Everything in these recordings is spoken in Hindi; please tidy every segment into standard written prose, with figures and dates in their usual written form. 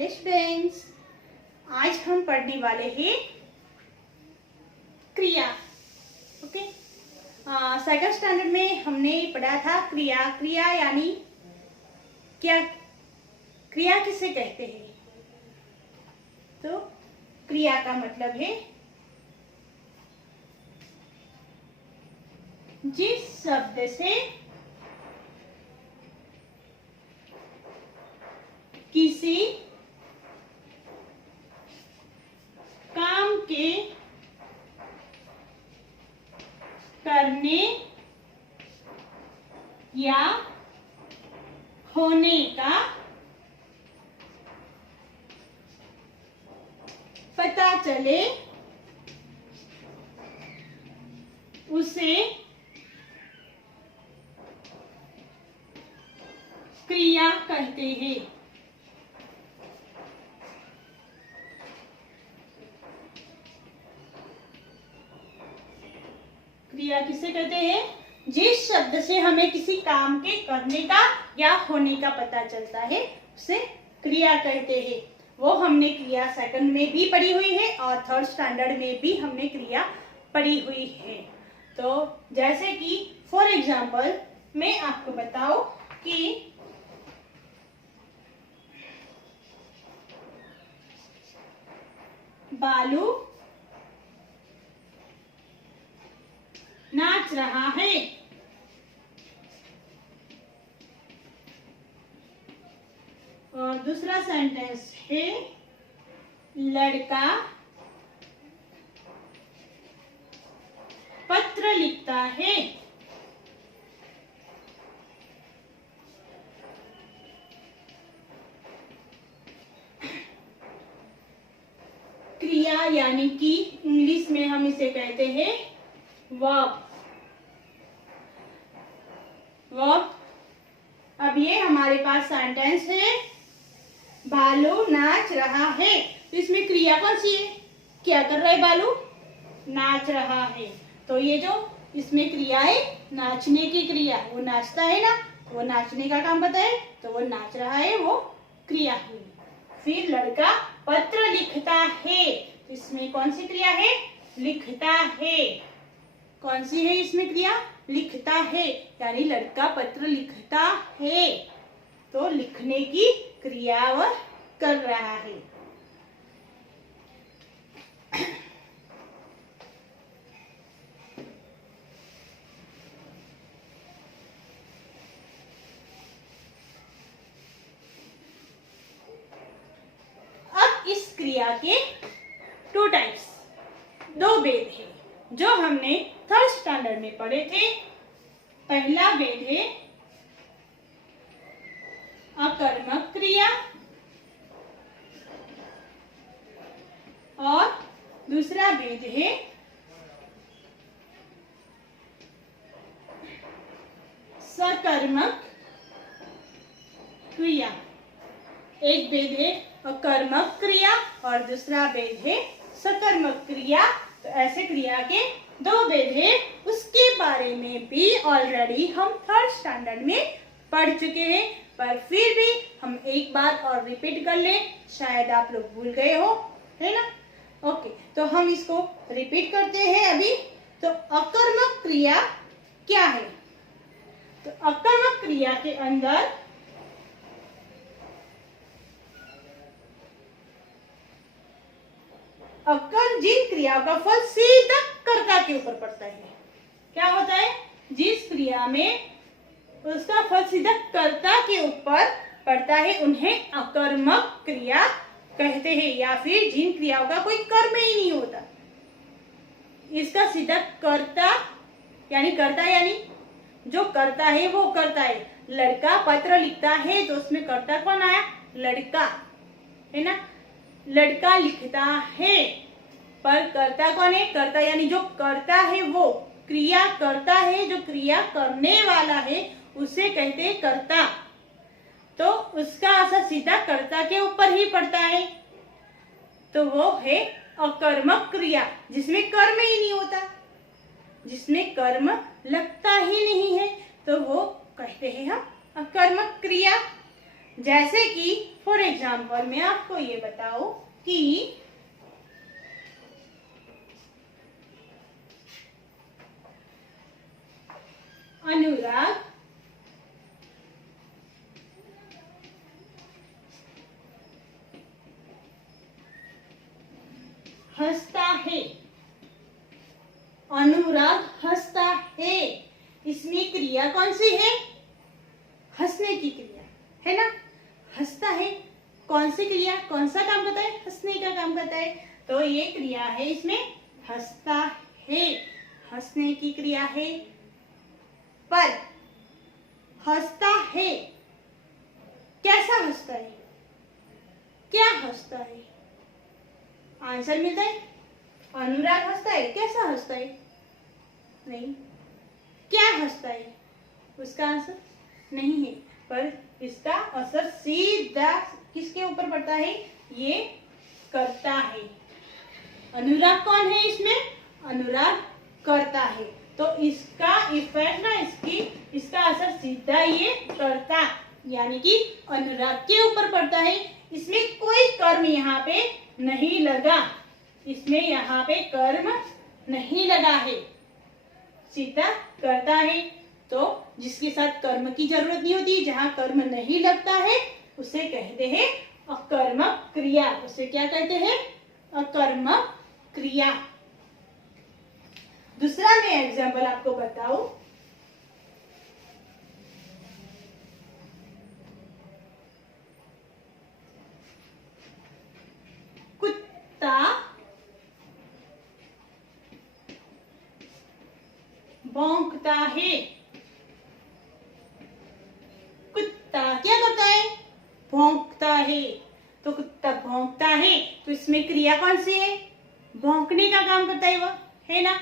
हेलो स्टूडेंट्स, आज हम पढ़ने वाले हैं क्रिया। ओके, सेकंड स्टैंडर्ड में हमने पढ़ा था क्रिया। क्रिया यानी क्या, क्रिया किसे कहते हैं? तो क्रिया का मतलब है जिस शब्द से किसी काम के करने या होने का पता चले उसे क्रिया कहते हैं। क्रिया किसे कहते हैं? जिस शब्द से हमें किसी काम के करने का या होने का पता चलता है उसे क्रिया कहते हैं। वो हमने क्रिया सेकंड में भी पढ़ी हुई है और थर्ड स्टैंडर्ड में भी हमने क्रिया पढ़ी हुई है। तो जैसे कि फॉर एग्जाम्पल मैं आपको बताऊं कि बालू नाच रहा है। और दूसरा सेंटेंस है लड़का पत्र लिखता है। क्रिया यानी कि इंग्लिश में हम इसे कहते हैं वर्ब। वर्ब। अब ये हमारे पास सेंटेंस है, बालू नाच रहा है। तो इसमें क्रिया कौन सी है? क्या कर रहा है बालू? नाच रहा है। तो ये जो इसमें क्रिया है नाचने की क्रिया, वो नाचता है ना, वो नाचने का काम बताए तो वो नाच रहा है, वो क्रिया है। फिर लड़का पत्र लिखता है। इसमें कौन सी क्रिया है? लिखता है। कौन सी है इसमें क्रिया? लिखता है, यानी लड़का पत्र लिखता है। तो लिखने की क्रिया वह कर रहा है। अब इस क्रिया के टू टाइप्स, दो भेद है जो हमने थर्ड स्टैंडर्ड में पढ़े थे। पहला भेद है अकर्मक क्रिया और दूसरा भेद है सकर्मक क्रिया। एक भेद है अकर्मक क्रिया और दूसरा भेद है सकर्मक क्रिया। तो ऐसे क्रिया के दो भेद है, उसके बारे में भी ऑलरेडी हम थर्ड स्टैंडर्ड में पढ़ चुके हैं, पर फिर भी हम एक बार और रिपीट कर ले, शायद आप लोग भूल गए हो, है ना। ओके, तो हम इसको रिपीट करते हैं अभी। तो अकर्मक क्रिया क्या है? तो अकर्मक क्रिया के अंदर जिन क्रियाओं का फल सीधा कर्ता के ऊपर पड़ता है, क्या होता है? जिस क्रिया में उसका फल सीधा कर्ता के ऊपर पड़ता है उन्हें अकर्मक क्रिया कहते हैं। या फिर जिन क्रियाओं का कोई कर्म ही नहीं होता, इसका सीधा कर्ता यानी जो करता है वो करता है। लड़का पत्र लिखता है तो उसमें कर्ता कौन आया? लड़का, है ना। लड़का लिखता है, पर कर्ता कौन है? कर्ता यानी जो करता है वो, क्रिया करता है, जो क्रिया करने वाला है उसे कहते हैं कर्ता। तो उसका असर सीधा कर्ता के ऊपर ही पड़ता है, तो वो है अकर्मक क्रिया, जिसमें कर्म ही नहीं होता, जिसमें कर्म लगता ही नहीं है, तो वो कहते हैं हम अकर्मक क्रिया। जैसे कि फॉर एग्जाम्पल मैं आपको ये बताऊं कि अनुराग हंसता है। अनुराग हंसता है, इसमें क्रिया कौन सी है? हंसने की क्रिया है ना। हंसता है कौन सी क्रिया, कौन सा काम करता है? हंसने का काम करता है। तो ये क्रिया है, इसमें हंसता है, हंसने की क्रिया है। पर हंसता है, कैसा हंसता है? क्या हंसता है? आंसर मिलता है अनुराग हंसता है। कैसा हंसता है? नहीं। क्या हंसता है? उसका आंसर नहीं है। पर इसका असर सीधा किसके ऊपर पड़ता है? ये करता है। अनुराग कौन है इसमें? अनुराग करता है। तो इसका इफेक्ट ना, इसका असर सीधा ये करता यानी कि अनुराग के ऊपर पड़ता है। इसमें कोई कर्म यहाँ पे नहीं लगा, इसमें यहाँ पे कर्म नहीं लगा है, सीधा करता है। तो जिसके साथ कर्म की जरूरत नहीं होती, जहाँ कर्म नहीं लगता है, उसे कहते हैं अकर्मक क्रिया। उसे क्या कहते हैं? अकर्मक क्रिया। दूसरा मैं एग्जाम्पल आपको बताऊं, कुत्ता भौंकता है। कुत्ता क्या करता है? भौंकता है। तो कुत्ता भौंकता है, तो इसमें क्रिया कौन सी है? भौंकने का काम करता है वह, है ना।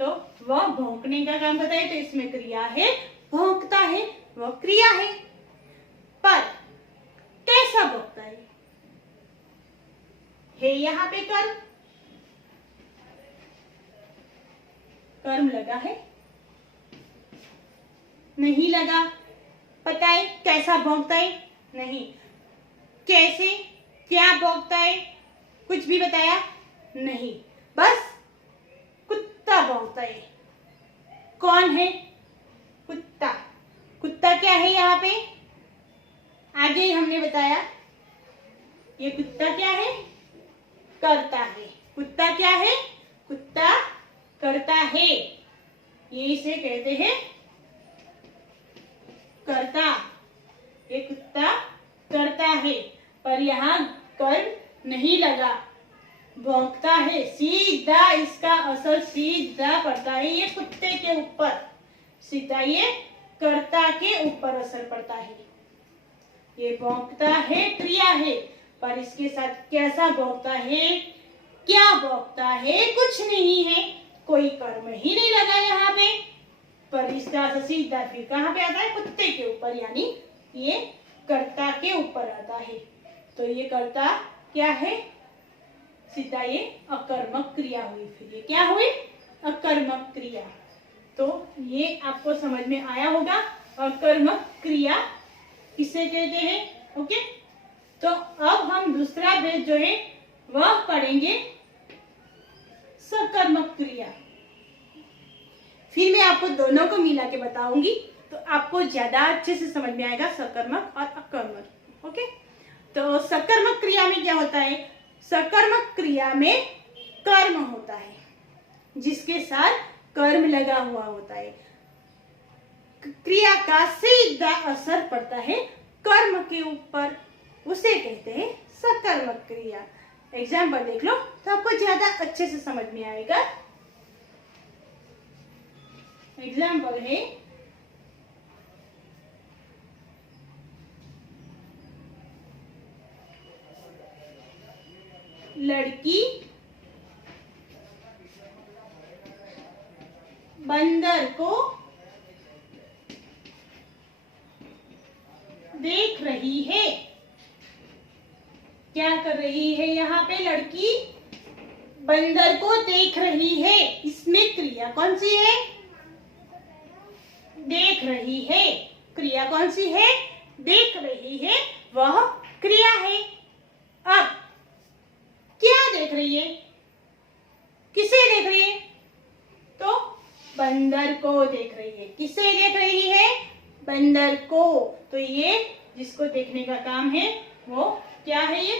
तो वह भौंकने का काम करता है, तो इसमें क्रिया है, भौंकता है, वह क्रिया है। पर कैसा भौंकता है? यहाँ पे कर्म लगा है? नहीं लगा। पता है कैसा भौंकता है? नहीं। कैसे, क्या भौंकता है? कुछ भी बताया नहीं, बस कुत्ता भौंकता है। कौन है? कुत्ता। कुत्ता क्या है यहाँ पे? आगे ही हमने बताया, ये कुत्ता क्या है? करता है। कुत्ता क्या है? कुत्ता करता है, ये इसे कहते हैं करता। ये कुत्ता करता है, पर यहाँ कर्म नहीं लगा, भौंकता है। सीधा इसका असर सीधा पड़ता है ये कुत्ते के ऊपर, सीधा ये कर्ता के ऊपर असर पड़ता है। ये भौंकता है क्रिया है, पर इसके साथ कैसा भौंकता है, क्या भौंकता है? कुछ नहीं है, कोई कर्म ही नहीं लगा यहाँ पे, पर इसका असर सीधा फिर कहाँ पे आता है? कुत्ते के ऊपर, यानी ये कर्ता के ऊपर आता है। तो ये कर्ता क्या है? सीधा ये अकर्मक क्रिया हुई। फिर ये क्या हुई? अकर्मक क्रिया। तो ये आपको समझ में आया होगा, अकर्मक क्रिया किसे कहते हैं। ओके, तो अब हम दूसरा भेद जो है वह पढ़ेंगे सकर्मक क्रिया। फिर मैं आपको दोनों को मिला के बताऊंगी, तो आपको ज्यादा अच्छे से समझ में आएगा सकर्मक और अकर्मक। ओके, तो सकर्मक क्रिया में क्या होता है? सकर्मक क्रिया में कर्म होता है, जिसके साथ कर्म लगा हुआ होता है। क्रिया का सीधा असर पड़ता है कर्म के ऊपर, उसे कहते हैं सकर्मक क्रिया। एग्जाम्पल देख लो तो आपको ज्यादा अच्छे से समझ में आएगा। एग्जाम्पल है, लड़की बंदर को देख रही है। क्या कर रही है? यहाँ पे लड़की बंदर को देख रही है। इसमें क्रिया कौन सी है? देख रही है। क्रिया कौन सी है? देख रही है। बंदर को देख रही है। किसे देख रही है? बंदर को। तो ये जिसको देखने का काम है वो क्या है? ये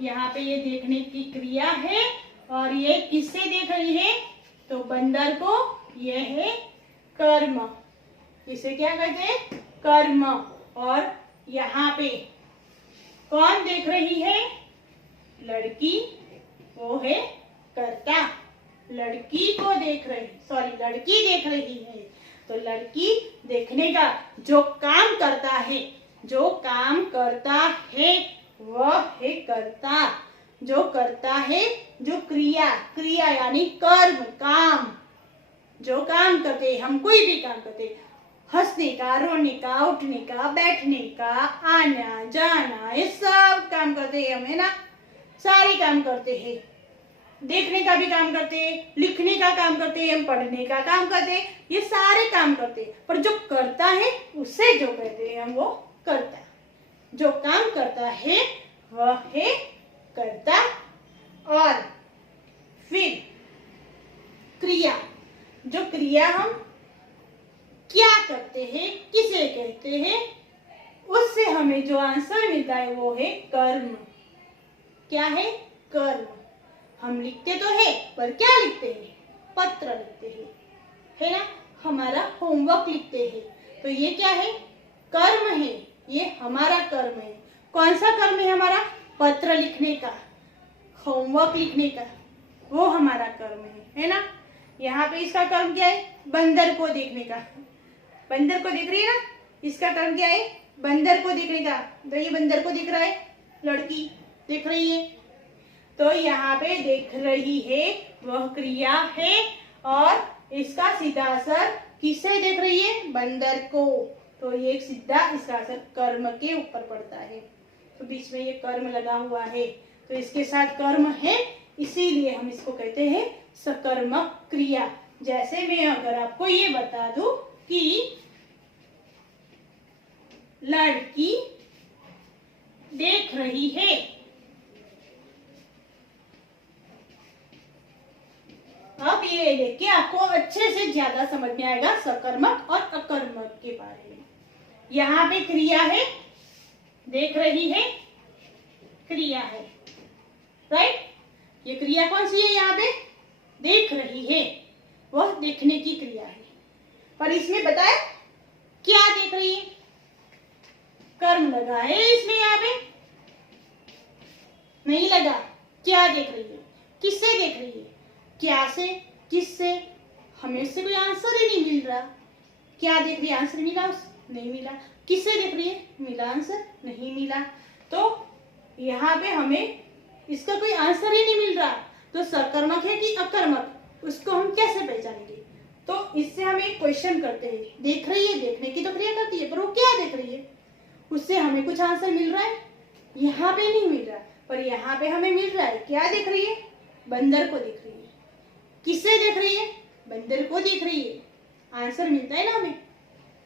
यहाँ पे ये देखने की क्रिया है। और ये किससे देख रही है? तो बंदर को। ये है कर्म। इसे क्या कहते हैं? कर्म। और यहाँ पे कौन देख रही है? लड़की। वो है कर्ता। लड़की को देख रही, लड़की देख रही है। तो लड़की देखने का जो काम करता है, वह है कर्ता। जो करता है, जो क्रिया यानी कर्म, काम। जो काम करते हैं, हम कोई भी काम करते हैं, हंसने का, रोने का, उठने का, बैठने का, आना जाना, ये सब काम करते हैं हम, है ना। सारे काम करते हैं। देखने का भी काम करते हैं, लिखने का काम करते हैं, हम पढ़ने का काम करते हैं, ये सारे काम करते हैं। पर जो करता है उसे जो कहते हैं हम, वो कर्ता। जो काम करता है वह है कर्ता। और फिर क्रिया, जो क्रिया हम क्या करते हैं, किसे कहते हैं, उससे हमें जो आंसर मिलता है वो है कर्म। क्या है? कर्म। हम लिखते तो है, पर क्या लिखते हैं? पत्र लिखते हैं, है ना। हमारा होमवर्क लिखते हैं। तो ये क्या है? कर्म है। ये हमारा कर्म है। कौन सा कर्म है हमारा? पत्र लिखने का, होमवर्क लिखने का, वो हमारा कर्म है ना। यहाँ पे इसका कर्म क्या है? बंदर को देखने का। बंदर को देख रही है ना, इसका कर्म क्या है? बंदर को देखने का। तो ये बंदर को दिख रहा है, लड़की देख रही है। तो यहाँ पे देख रही है वह क्रिया है। और इसका सीधा असर किससे देख रही है? बंदर को। तो ये सीधा इसका असर कर्म के ऊपर पड़ता है। तो बीच में ये कर्म लगा हुआ है, तो इसके साथ कर्म है, इसीलिए हम इसको कहते हैं सकर्मक क्रिया। जैसे मैं अगर आपको ये बता दूं कि लड़की देख रही है, अब ये देखिए आपको अच्छे से ज्यादा समझ में आएगा सकर्मक और अकर्मक के बारे में। यहाँ पे क्रिया है, देख रही है, क्रिया है, राइट। ये क्रिया कौन सी है? यहाँ पे देख रही है, वह देखने की क्रिया है। पर इसमें बताए क्या देख रही है? कर्म लगा है इसमें, यहाँ पे नहीं लगा। क्या देख रही है? किससे देख रही है? क्या से, किससे? हमें इससे कोई आंसर ही नहीं मिल रहा। क्या देख रही है? आंसर मिला? नहीं मिला। किससे देख रही है? मिला आंसर? नहीं मिला। तो यहाँ पे हमें इसका कोई आंसर ही नहीं मिल रहा। तो सकर्मक है कि अकर्मक, उसको हम कैसे पहचानेंगे? तो इससे हम एक क्वेश्चन करते हैं। देख रही है, देखने की तो क्रिया करती है, पर वो क्या देख रही है? उससे हमें कुछ आंसर मिल रहा है? यहाँ पे नहीं मिल रहा, पर यहाँ पे हमें मिल रहा है। क्या देख रही है? बंदर को देख रही है। किससे देख रही है? बंदर को देख रही है। आंसर मिलता है ना हमें,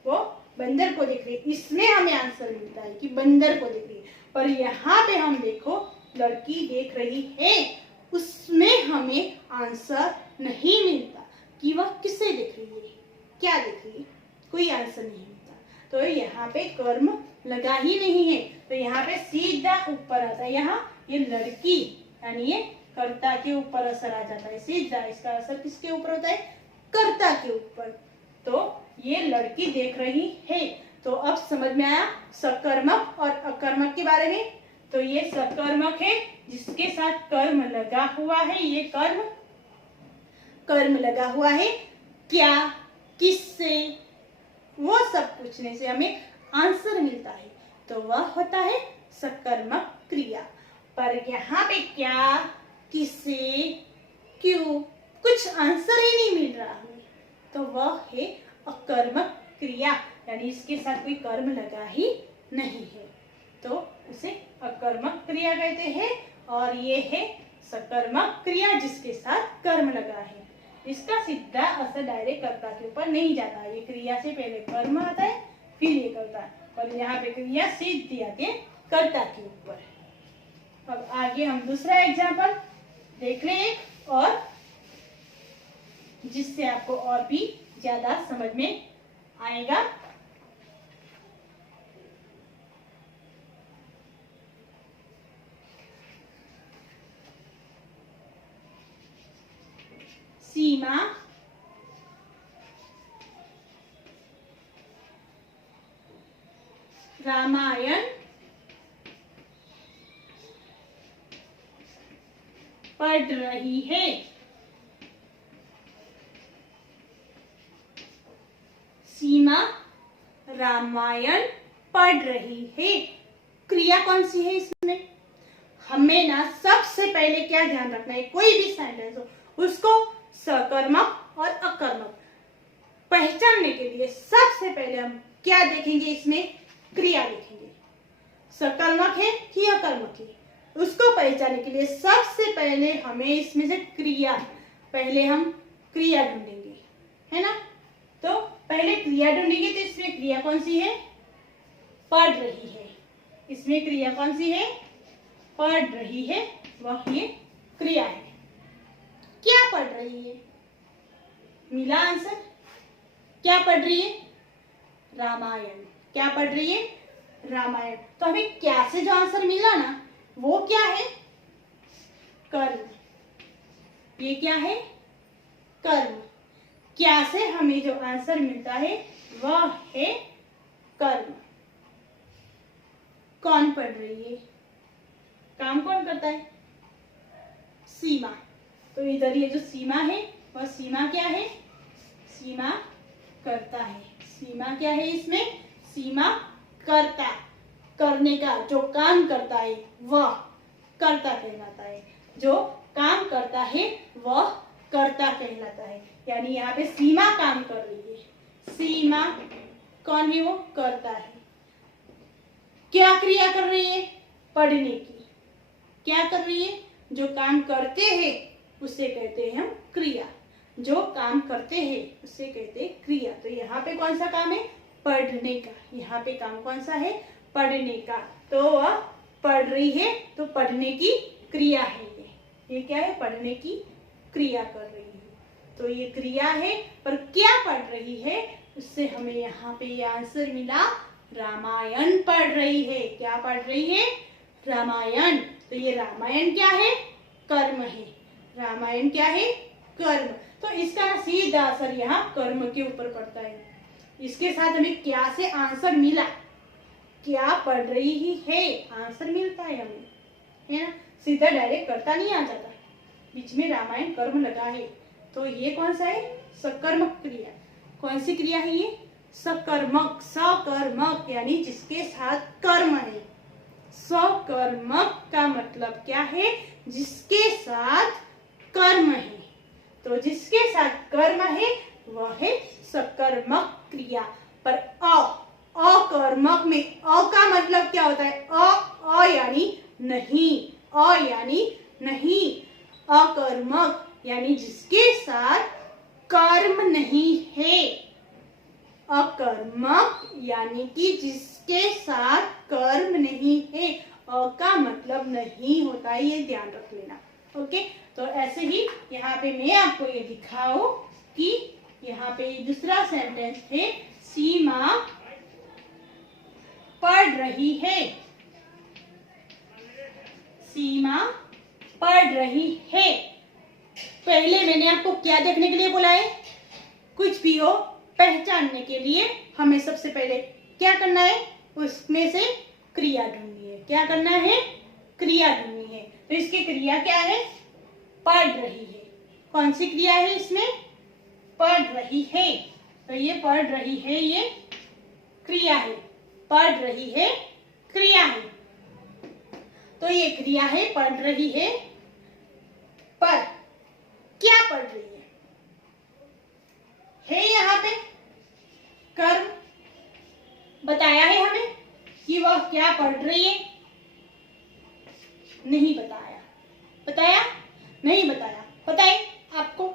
वो बंदर को देख रही है। इसमें हमें आंसर मिलता है कि बंदर को देख रही है। पर यहाँ पे हम देखो लड़की देख रही है, उसमें हमें आंसर नहीं मिलता कि वह किससे देख रही है, क्या देख रही है, कोई आंसर नहीं मिलता। तो यहाँ पे कर्म लगा ही नहीं है, तो यहाँ पे सीधा ऊपर आता है। यहाँ ये लड़की यानी ये कर्ता के ऊपर असर आ जाता है सीधा। इसका असर किसके ऊपर होता है? कर्ता के ऊपर। तो ये लड़की देख रही है। तो अब समझ में आया सकर्मक और अकर्मक के बारे में। तो ये सकर्मक है जिसके साथ कर्म लगा हुआ है। ये कर्म लगा हुआ है। क्या, किससे, वो सब पूछने से हमें आंसर मिलता है, तो वह होता है सकर्मक क्रिया। पर यहाँ पे क्या, किससे, क्यों, कुछ आंसर ही नहीं मिल रहा हमें, तो वह है अकर्मक क्रिया, यानी इसके साथ कोई कर्म लगा ही नहीं है, तो उसे अकर्मक क्रिया कहते हैं। और ये है सकर्मक क्रिया जिसके साथ कर्म लगा है। इसका सीधा असर डायरेक्ट कर्ता के ऊपर नहीं जाता। ये क्रिया से पहले कर्म आता है, फिर ये कर्ता, और यहाँ पे क्रिया सीधी आती है कर्ता के ऊपर। अब आगे हम दूसरा एग्जाम्पल देख रहे हैं, और जिससे आपको और भी ज्यादा समझ में आएगा। सीमा रामायण पढ़ रही है। सीमा रामायण पढ़ रही है। क्रिया कौन सी है इसमें? हमें ना सबसे पहले क्या ध्यान रखना है, कोई भी सेंटेंस हो उसको सकर्मक और अकर्मक पहचानने के लिए सबसे पहले हम क्या देखेंगे, इसमें क्रिया देखेंगे। सकर्मक है कि अकर्मक है, उसको पहचानने के लिए सबसे पहले हमें इसमें से क्रिया, पहले हम क्रिया ढूंढेंगे, है ना। तो पहले क्रिया ढूंढेंगे, तो इसमें क्रिया कौन सी है? पढ़ रही है। इसमें क्रिया कौन सी है? पढ़ रही है, वह ये क्रिया है। क्या पढ़ रही है? मिला आंसर। क्या पढ़ रही है? रामायण। क्या पढ़ रही है? रामायण। तो हमें क्या से जो आंसर मिला ना, वो क्या है? कर्म। ये क्या है? कर्म। क्या से हमें जो आंसर मिलता है वह है कर्म। कौन पढ़ रही है? काम कौन करता है? सीमा। तो इधर ये जो सीमा है वह सीमा क्या है? सीमा करता है। सीमा क्या है इसमें? सीमा करता, करने का, जो काम करता है वह कर्ता कहलाता है। जो काम करता है वह कर्ता कहलाता है। यानी यहाँ पे सीमा काम कर रही है। सीमा कौन है? वो कर्ता है। क्या क्रिया कर रही है? पढ़ने की। क्या कर रही है? जो काम करते हैं उसे कहते हैं हम क्रिया। जो काम करते हैं उसे कहते हैं क्रिया। तो यहाँ पे कौन सा काम है? पढ़ने का। यहाँ पे काम कौन सा है? पढ़ने का। तो वह पढ़ रही है, तो पढ़ने की क्रिया है ये क्या है? पढ़ने की क्रिया कर रही है। तो ये क्रिया है, पर क्या पढ़ रही है? उससे हमें यहाँ पे ये आंसर मिला, रामायण पढ़ रही है। क्या पढ़ रही है? रामायण। तो ये रामायण क्या है? कर्म है। रामायण क्या है? कर्म। तो इसका सीधा असर यहाँ कर्म के ऊपर पड़ता है। इसके साथ हमें क्या से आंसर मिला, क्या पढ़ रही ही है, आंसर मिलता है हमें, है ना। सीधा डायरेक्ट कर्ता नहीं आ जाता, बीच में रामायण कर्म लगा है। तो ये कौन सा है? सकर्मक क्रिया। कौन सी क्रिया है ये? सकर्मक। सकर्मक यानी जिसके साथ कर्म है। सकर्मक का मतलब क्या है? जिसके साथ कर्म है। तो जिसके साथ कर्म है वह है सकर्मक क्रिया। पर अकर्मक में अ का मतलब क्या होता है? अ यानी नहीं, अ यानी नहीं। अकर्मक यानी जिसके साथ कर्म नहीं है। अकर्मक यानी कि जिसके साथ कर्म नहीं है। अ का मतलब नहीं होता है, ये ध्यान रख लेना। ओके, तो ऐसे ही यहाँ पे मैं आपको ये दिखाऊं कि यहाँ पे दूसरा सेंटेंस है, सीमा पढ़ रही है। सीमा पढ़ रही है। पहले मैंने आपको क्या देखने के लिए बोला है? कुछ भी हो पहचानने के लिए हमें सबसे पहले क्या करना है? उसमें से क्रिया ढूंढनी है। क्या करना है? क्रिया ढूंढनी है। तो इसकी क्रिया क्या है? पढ़ रही है। कौन सी क्रिया है इसमें? पढ़ रही है। तो ये पढ़ रही है, ये क्रिया है। पढ़ रही है क्रिया है। तो ये क्रिया है, पढ़ रही है। पर क्या पढ़ रही है यहाँ पे? कर्म बताया है हमें कि वह क्या पढ़ रही है? नहीं बताया। बताया? नहीं बताया। बताए आपको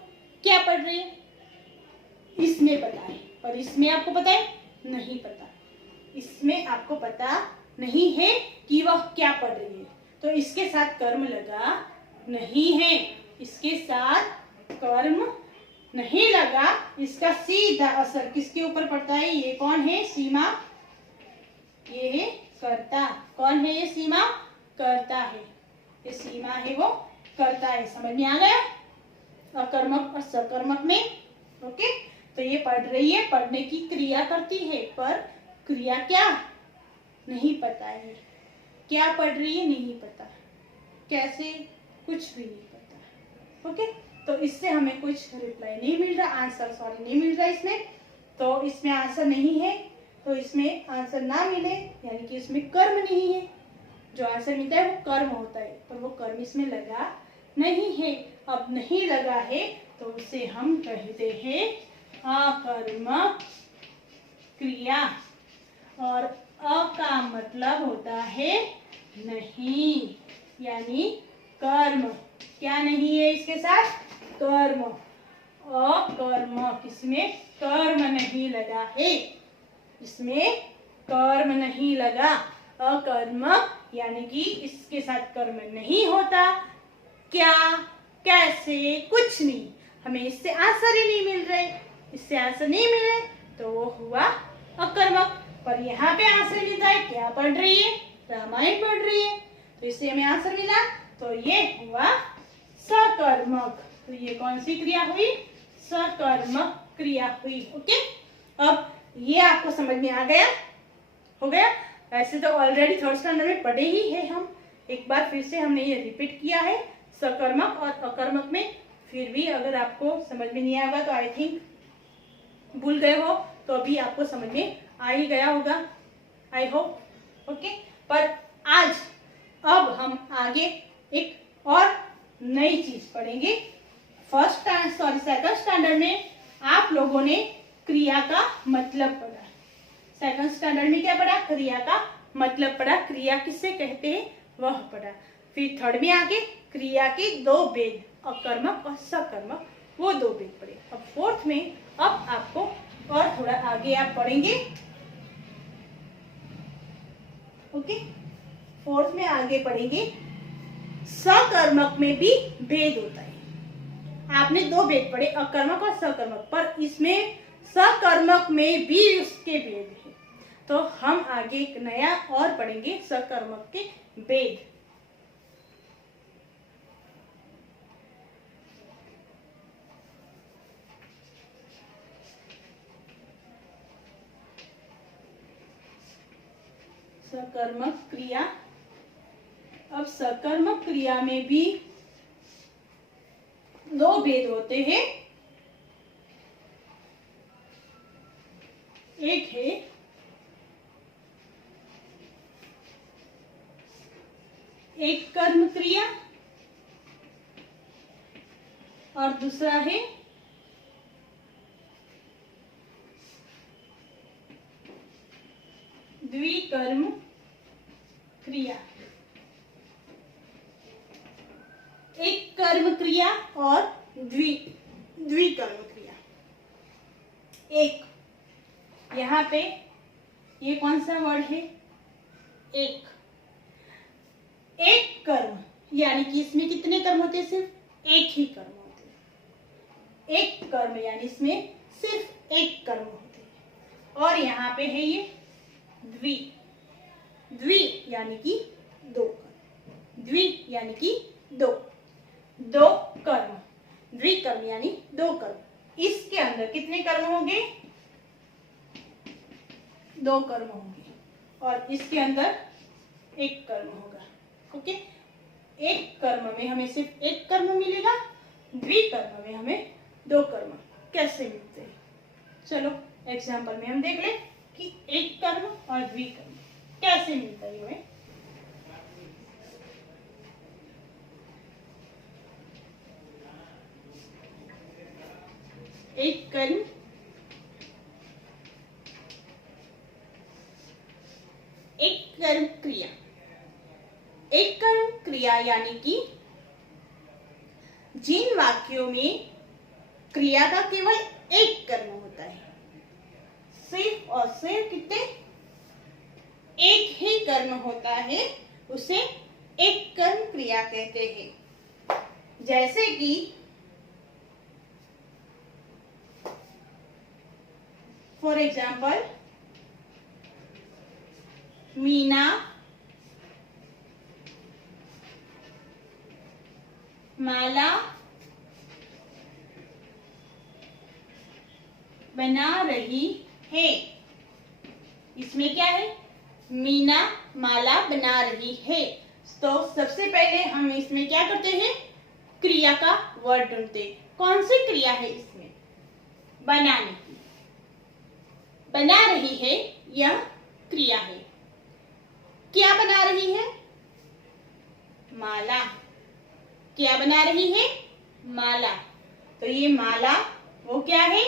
क्या पढ़ रही है? इसमें पता है, पर इसमें आपको पता है? नहीं पता। इसमें आपको पता नहीं है कि वह क्या पढ़ रही है। तो इसके साथ कर्म लगा नहीं है। इसके साथ कर्म नहीं लगा, इसका सीधा असर किसके ऊपर पड़ता है? ये कौन है? सीमा। ये है कर्ता। कौन है ये? सीमा। कर्ता है। ये सीमा है, वो कर्ता है। समझ में आ गया? अकर्मक और सकर्मक में। ओके, तो ये पढ़ रही है, पढ़ने की क्रिया करती है, पर क्रिया क्या नहीं पता है। क्या पढ़ रही है नहीं पता, कैसे, कुछ भी नहीं पता। ओके, तो इससे हमें कुछ रिप्लाई नहीं मिल रहा, आंसर सॉरी नहीं मिल रहा इसमें। तो इसमें आंसर नहीं है, तो इसमें आंसर ना मिले यानी कि इसमें कर्म नहीं है। जो आंसर मिलता है वो कर्म होता है, पर वो कर्म इसमें लगा नहीं है। अब नहीं लगा है तो उसे हम कहते हैं अकर्मक क्रिया। और अ का मतलब होता है नहीं, यानी कर्म। क्या नहीं है इसके साथ? कर्म। अकर्मक, इसमें कर्म नहीं लगा है, इसमें कर्म नहीं लगा। अकर्मक यानी कि इसके साथ कर्म नहीं होता। क्या, कैसे, कुछ नहीं। हमें इससे आंसर ही नहीं मिल रहे, इससे आंसर नहीं मिल रहे तो वो हुआ अकर्मक। पर यहाँ पे आंसर मिलता है, क्या पढ़ रही है? रामायण पढ़ रही है, तो इससे हमें आंसर मिला, तो ये हुआ सकर्मक। तो ये कौन सी क्रिया हुई? सकर्मक क्रिया हुई। ओके, अब ये आपको समझ में आ गया? हो गया? ऐसे तो ऑलरेडी थर्ड स्टैंडर्ड में पढ़े ही है हम, एक बार फिर से हमने ये रिपीट किया है सकर्मक और अकर्मक में। फिर भी अगर आपको समझ में नहीं आएगा तो आई थिंक भूल गए हो, तो अभी आपको समझ में आ ही गया होगा, आई होप। ओके, पर आज अब हम आगे एक और नई चीज पढ़ेंगे। सेकंड स्टैंडर्ड में आप लोगों ने क्रिया का मतलब पढ़ा। सेकंड स्टैंडर्ड में क्या पढ़ा? क्रिया का मतलब पढ़ा, क्रिया किससे कहते हैं वह पढ़ा। फिर थर्ड में आके क्रिया के दो भेद, अकर्मक और सकर्मक, वो दो भेद पढ़े। अब फोर्थ में अब आपको और थोड़ा आगे आप पढ़ेंगे। ओके, फोर्थ में आगे पढ़ेंगे सकर्मक में भी भेद होता है। आपने दो भेद पढ़े, अकर्मक और सकर्मक, पर इसमें सकर्मक में भी उसके भेद है। तो हम आगे एक नया और पढ़ेंगे सकर्मक के भेद। सकर्मक क्रिया। अब सकर्मक क्रिया में भी दो भेद होते हैं। एक है एक कर्म क्रिया और दूसरा है द्विकर्म क्रिया। एक कर्म क्रिया और द्विकर्म क्रिया। एक, यहाँ पे ये कौन सा वर्ड है? एक। एक कर्म यानी कि इसमें कितने कर्म होते हैं? सिर्फ एक ही कर्म होते हैं। एक कर्म यानी इसमें सिर्फ एक कर्म होते हैं। और यहाँ पे है ये द्वि। द्वि यानी कि दो कर्म। द्वि यानी कि दो, दो कर्म। द्विकर्म यानी दो कर्म। इसके अंदर कितने कर्म होंगे? दो कर्म होंगे। और इसके अंदर एक कर्म होगा। ओके, एक कर्म में हमें सिर्फ एक कर्म मिलेगा, द्विकर्म में हमें दो कर्म कैसे मिलते हैं। चलो एग्जाम्पल में हम देख ले कि एक कर्म और द्विकर्म कैसे मिलता है हमें। एक कर्म, एक कर्म क्रिया। एक कर्म क्रिया यानी कि जिन वाक्यों में क्रिया का केवल एक कर्म होता है, सिर्फ और सिर्फ कितने? एक ही कर्म होता है, उसे एक कर्म क्रिया कहते हैं। जैसे कि फॉर एग्जाम्पल, मीना माला बना रही है। इसमें क्या है? मीना माला बना रही है। तो सबसे पहले हम इसमें क्या करते हैं? क्रिया का वर्ड ढूंढते हैं। कौन सी क्रिया है इसमें? बनाने की। बना रही है, यह क्रिया है। क्या बना रही है? माला। क्या बना रही है? माला। तो ये माला वो क्या है?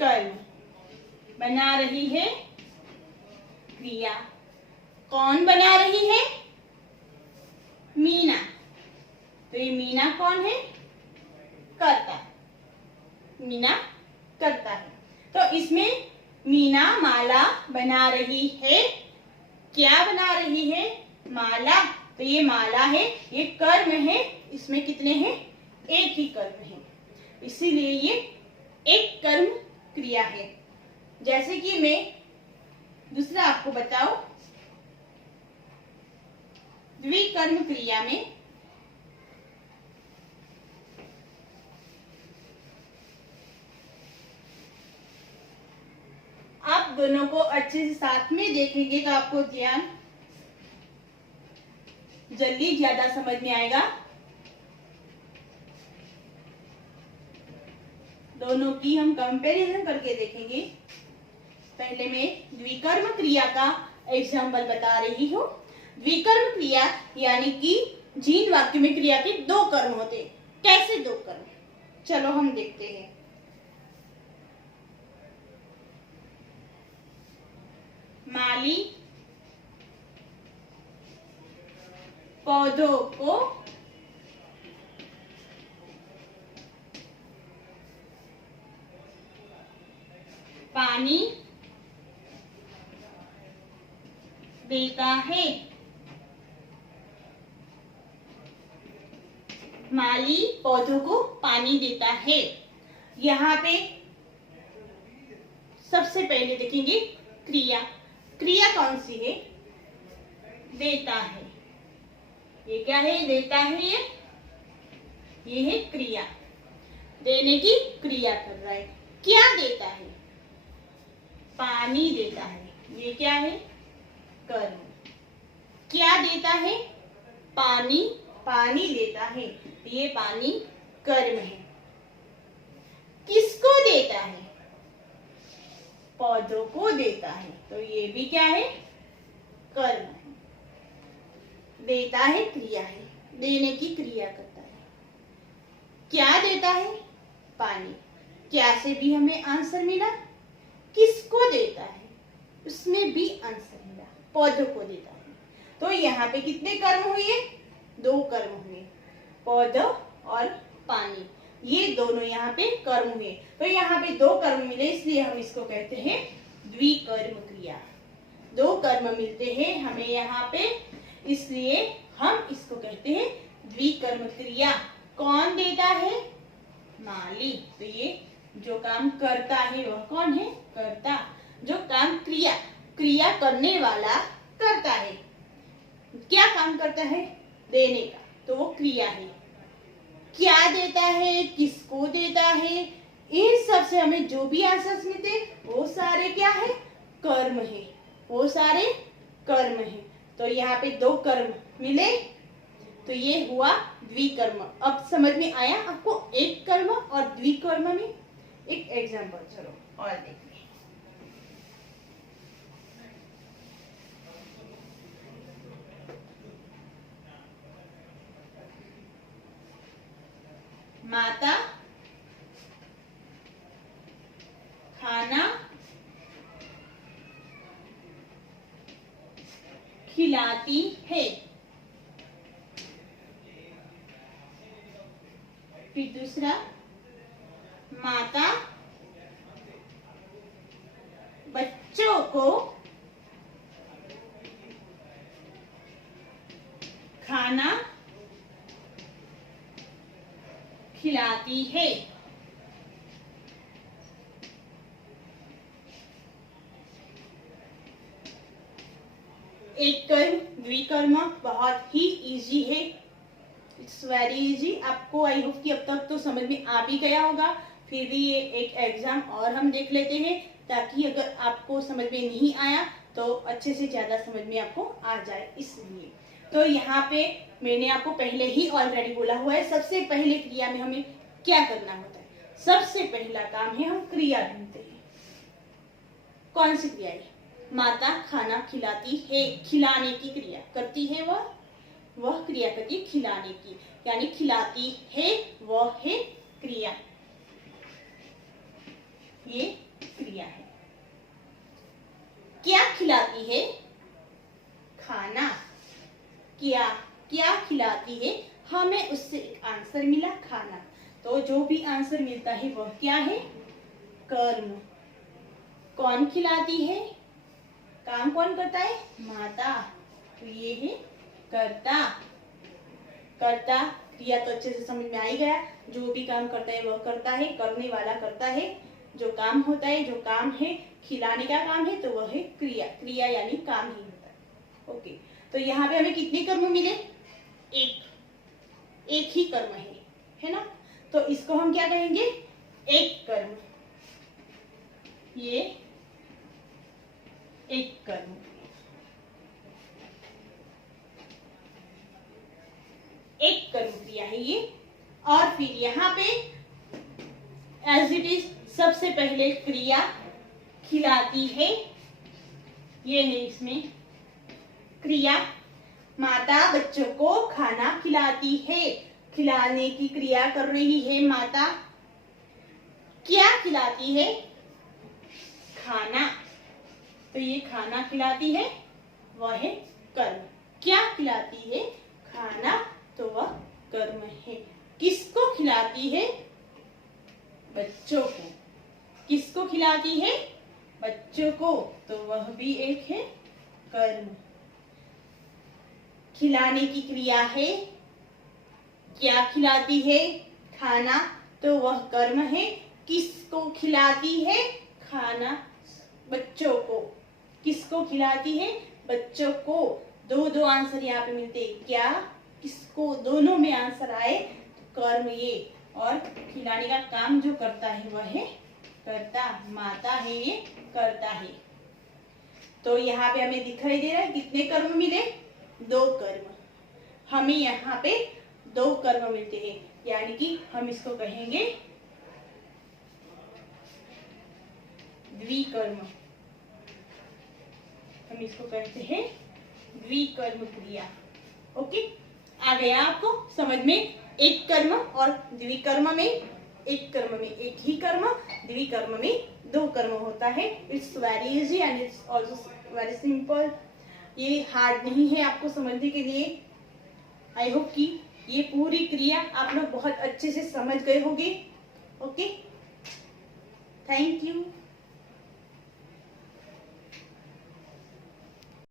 कर्म। बना रही है क्रिया। कौन बना रही है? मीना। तो ये मीना कौन है? कर्ता। मीना करता है। तो इसमें मीना माला बना रही है। क्या बना रही है? माला। तो ये माला है, ये कर्म है। इसमें कितने हैं? एक ही कर्म है, इसीलिए ये एक कर्म क्रिया है। जैसे कि मैं दूसरा आपको बताऊं, द्विकर्म क्रिया में आप दोनों को अच्छे से साथ में देखेंगे तो आपको ध्यान जल्दी ज्यादा समझ में आएगा। दोनों की हम कंपैरिजन करके देखेंगे। पहले मैं द्विकर्म क्रिया का एग्जाम्पल बता रही हूँ। द्विकर्म क्रिया यानी कि जिन वाक्य में क्रिया के दो कर्म होते। कैसे दो कर्म? चलो हम देखते हैं। माली पौधों को पानी देता है। माली पौधों को पानी देता है। यहाँ पे सबसे पहले देखेंगे क्रिया। क्रिया कौन सी है? देता है। ये क्या है? देता है। ये है क्रिया। देने की क्रिया कर रहा है। क्या देता है? पानी देता है। ये क्या है? कर्म। क्या देता है? पानी। पानी देता है, ये पानी कर्म है। किसको देता है? पौधों को देता है, तो ये भी क्या है? कर्म है। देता है क्रिया है, देने की क्रिया करता है। क्या देता है? पानी। क्या से भी हमें आंसर मिला। किसको देता है? उसमें भी आंसर मिला, पौधों को देता है। तो यहाँ पे कितने कर्म हुए? दो कर्म हुए, पौधा और पानी। ये दोनों यहाँ पे कर्म हुए। तो यहाँ पे दो कर्म मिले, इसलिए हम इसको कहते हैं द्विकर्म क्रिया। दो कर्म मिलते हैं हमें यहाँ पे, इसलिए हम इसको कहते हैं द्विकर्म क्रिया। कौन देता है? माली। तो ये जो काम करता है वह कौन है? कर्ता। जो काम क्रिया क्रिया करने वाला करता है। क्या काम करता है? देने का, तो वो क्रिया है। क्या देता है? किसको देता है? इन सब से हमें जो भी आंसर मिलते वो सारे क्या है? कर्म है। वो सारे कर्म है। तो यहाँ पे दो कर्म मिले, तो ये हुआ द्विकर्म। अब समझ में आया आपको एक कर्म और द्विकर्म में? एक एग्जांपल चलो और देखिए। माता खाना खिलाती है। फिर दूसरा, माता बच्चों को खाना खिलाती है। कर्म बहुत ही इजी है, इट्स वेरी इजी। आपको आई होप कि अब तक तो समझ में आ भी गया होगा, फिर भी ये एक एग्जाम और हम देख लेते हैं ताकि अगर आपको समझ में नहीं आया तो अच्छे से ज्यादा समझ में आपको आ जाए। इसलिए तो यहाँ पे मैंने आपको पहले ही ऑलरेडी बोला हुआ है, सबसे पहले क्रिया में हमें क्या करना होता है। सबसे पहला काम है हम क्रिया ढूंढते हैं। कौन सी क्रिया है? माता खाना खिलाती है, खिलाने की क्रिया करती है, वह क्रिया करती है खिलाने की, यानी खिलाती है वह है क्रिया, ये क्रिया है। क्या खिलाती है? खाना। क्या खिलाती है? हमें उससे एक आंसर मिला खाना, तो जो भी आंसर मिलता है वह क्या है? कर्म। कौन खिलाती है? काम कौन करता है? माता, तो ये है कर्ता। कर्ता क्रिया तो अच्छे से समझ में आ ही गया, जो भी काम करता है वह करता है, करने वाला करता है, जो काम होता है, जो काम है खिलाने का काम है तो वह है क्रिया, क्रिया यानी काम ही होता है। ओके, तो यहाँ पे हमें कितने कर्म मिले? एक ही कर्म है ना, तो इसको हम क्या कहेंगे? एक कर्म, ये एक कर्म। एक कर्म क्रिया है ये। और फिर यहाँ पे एज इट इज सबसे पहले क्रिया खिलाती है, ये है इसमें क्रिया। माता बच्चों को खाना खिलाती है, खिलाने की क्रिया कर रही है माता। क्या खिलाती है? खाना, तो ये खाना खिलाती है, वह है कर्म। क्या खिलाती है? खाना, तो वह कर्म है। किसको खिलाती है? बच्चों को। किसको खिलाती है? बच्चों को, तो वह भी एक है कर्म। खिलाने की क्रिया है। क्या खिलाती है? खाना, तो वह कर्म है। किसको खिलाती है? खाना, बच्चों को। किसको खिलाती है? बच्चों को। दो आंसर यहाँ पे मिलते हैं। क्या, किसको, दोनों में आंसर आए तो कर्म ये, और खिलाने का काम जो करता है वह है कर्ता, माता है ये करता है। तो यहाँ पे हमें दिखाई दे रहा है कितने कर्म मिले? 2 कर्म। हमें यहाँ पे 2 कर्म मिलते हैं, यानी कि हम इसको कहेंगे द्विकर्म। हम इसको कहते हैं द्विकर्म क्रिया। ओके, आ गया आपको समझ में? एक कर्म और द्विकर्म में, एक कर्म में एक ही कर्म, द्विकर्म में 2 कर्म होता है। It's very easy and it's also very simple. ये हार्ड नहीं है आपको समझने के लिए। आई होप कि ये पूरी क्रिया आप लोग बहुत अच्छे से समझ गए होंगे। Okay, thank you.